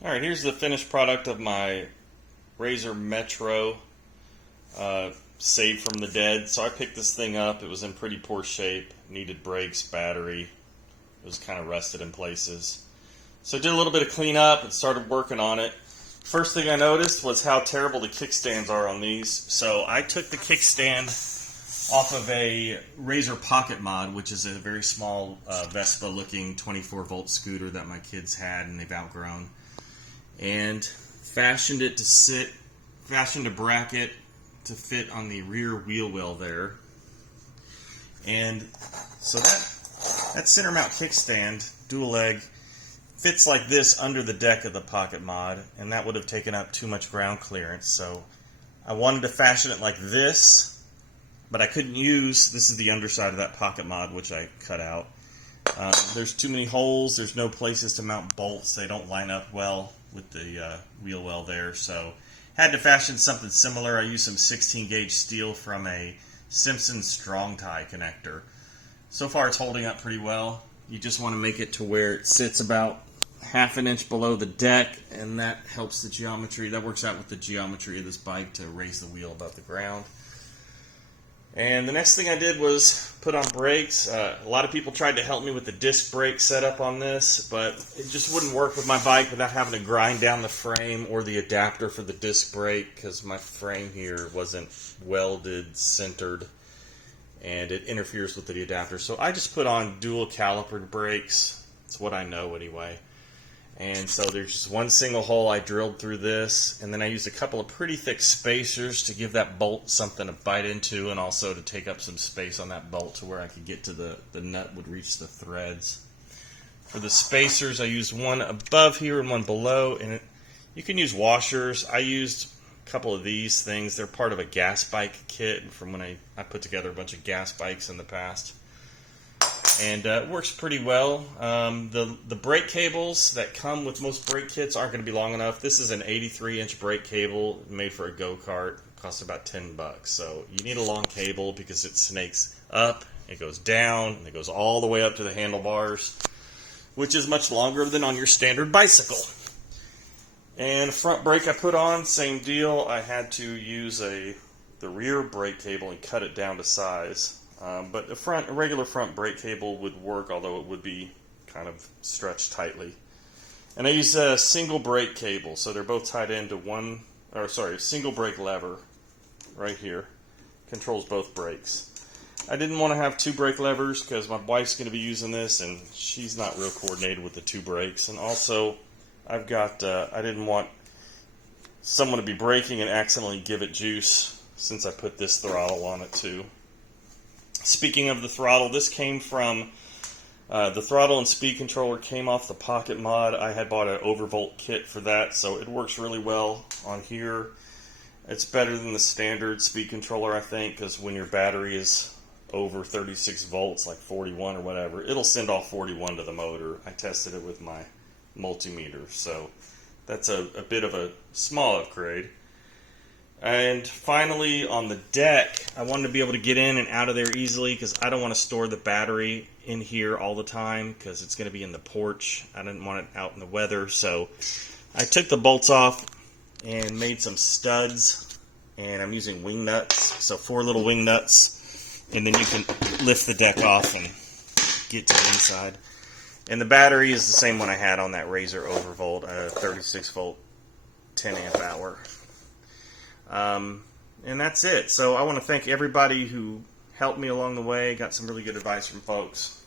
Alright, here's the finished product of my Razor Metro, saved from the dead. So I picked this thing up. It was in pretty poor shape, needed brakes, battery. It was kind of rusted in places. So I did a little bit of cleanup and started working on it. First thing I noticed was how terrible the kickstands are on these. So I took the kickstand off of a Razor Pocket Mod, which is a very small Vespa looking 24 volt scooter that my kids had and they've outgrown, and fashioned a bracket to fit on the rear wheel well there. And so that center mount kickstand, dual leg, fits like this under the deck of the Pocket Mod, and that would have taken up too much ground clearance. So I wanted to fashion it like this, but I couldn't use, this is the underside of that Pocket Mod, which I cut out. There's too many holes, there's no places to mount bolts, they don't line up well with the wheel well there, so had to fashion something similar. I used some 16 gauge steel from a Simpson strong tie connector. So far it's holding up pretty well. You just want to make it to where it sits about half an inch below the deck, and that helps the geometry. That works out with the geometry of this bike to raise the wheel above the ground. And the next thing I did was put on brakes. A lot of people tried to help me with the disc brake setup on this, but it just wouldn't work with my bike without having to grind down the frame or the adapter for the disc brake, because my frame here wasn't welded, centered, and it interferes with the adapter. So I just put on dual calipered brakes. It's what I know anyway. And so there's just one single hole I drilled through this, and then I used a couple of pretty thick spacers to give that bolt something to bite into, and also to take up some space on that bolt to where I could get to the nut would reach the threads. For the spacers, I used one above here and one below, and you can use washers. I used a couple of these things. They're part of a gas bike kit from when I put together a bunch of gas bikes in the past. And it works pretty well. The brake cables that come with most brake kits aren't going to be long enough. This is an 83-inch brake cable made for a go-kart. It costs about $10. So you need a long cable because it snakes up, it goes down, and it goes all the way up to the handlebars, which is much longer than on your standard bicycle. And front brake I put on, same deal. I had to use the rear brake cable and cut it down to size. But a regular front brake cable would work, although it would be kind of stretched tightly. And I use a single brake cable, so they're both tied into a single brake lever right here. Controls both brakes. I didn't want to have two brake levers because my wife's going to be using this, and she's not real coordinated with the two brakes. And also, I didn't want someone to be braking and accidentally give it juice, since I put this throttle on it too. Speaking of the throttle, this came from the throttle and speed controller came off the Pocket Mod. I had bought an overvolt kit for that, so it works really well on here. It's better than the standard speed controller, I think, because when your battery is over 36 volts, like 41 or whatever, it'll send off 41 to the motor. I tested it with my multimeter, so that's a bit of a small upgrade. And finally, on the deck, I wanted to be able to get in and out of there easily because I don't want to store the battery in here all the time because it's going to be in the porch. I didn't want it out in the weather, so I took the bolts off and made some studs, and I'm using wingnuts, so 4 little wingnuts, and then you can lift the deck off and get to the inside. And the battery is the same one I had on that Razor Overvolt, 36 volt, 10 amp hour. And that's it. So I want to thank everybody who helped me along the way. Got some really good advice from folks.